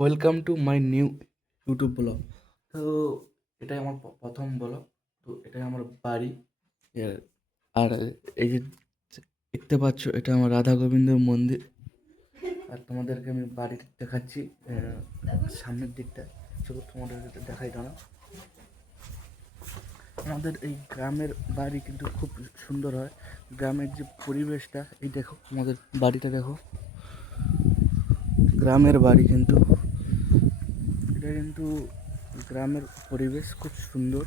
Welcome to my new YouTube blog. তো এটাই আমার প্রথম ব্লগ। তো এটাই আমার বাড়ি। আর এই যে দেখতে পাচ্ছ, এটা আমার রাধা গোবিন্দর মন্দির। আর তোমাদেরকে আমি বাড়ি দেখাচ্ছি সামনের দিকটা। চলো তোমাদেরকে দেখাই দাঁড়া। আমাদের এই গ্রামের বাড়ি কিন্তু খুব সুন্দর হয়। গ্রামের যে পরিবেশটা, এই দেখো আমাদের বাড়িটা দেখো। গ্রামের বাড়ি কিন্তু এটা কিন্তু গ্রামের পরিবেশ খুব সুন্দর।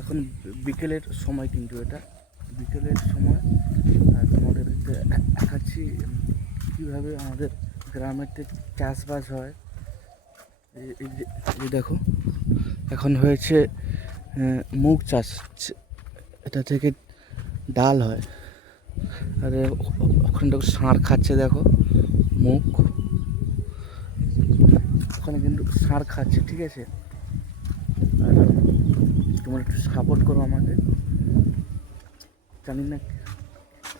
এখন বিকেলের সময়, কিন্তু এটা বিকেলের সময়। আর তোমাদের দেখাচ্ছি কীভাবে আমাদের গ্রামেতে চাষবাস হয়। এই দেখো, এখন হয়েছে মুগ চাষ। এটা থেকে ডাল হয়। আর ওখানে দেখো ষাঁড় খাচ্ছে, দেখো মুগ। ওখানে কিন্তু ষাঁড় খাচ্ছে, ঠিক আছে। আর তোমরা একটু সাপোর্ট করো আমাকে। জানি না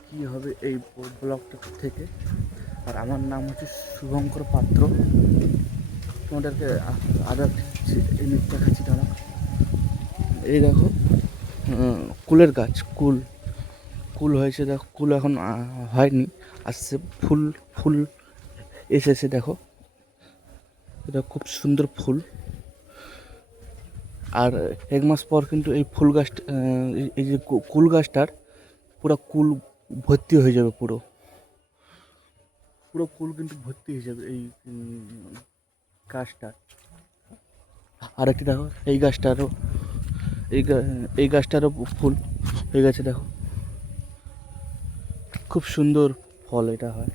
কী হবে এই ব্লগটা থেকে। আর আমার নাম হচ্ছে শুভঙ্কর পাত্র। তোমাদেরকে আরও এই দেখাচ্ছি দাঁড়া। এই দেখো কুলের গাছ, কুল কুল হয়েছে, দেখো কুল এখন হয়নি, আসছে ফুল। ফুল এসেছে, দেখো এটা খুব সুন্দর ফুল। আর 1 মাস পর কিন্তু এই ফুল গাছটা, এই যে কুল গাছটার পুরো কুল ভর্তি হয়ে যাবে। পুরো পুরো কুল কিন্তু ভর্তি হয়ে যাবে এই গাছটা। আর একটি দেখো, এই গাছটারও এই গাছটারও ফুল হয়ে গেছে, দেখো খুব সুন্দর ফল এটা হয়।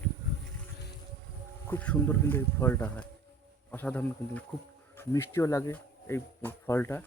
খুব সুন্দর কিন্তু এই ফলটা হয়, অসাধারণ। কিন্তু খুব মিষ্টিও লাগে এই ফলটা।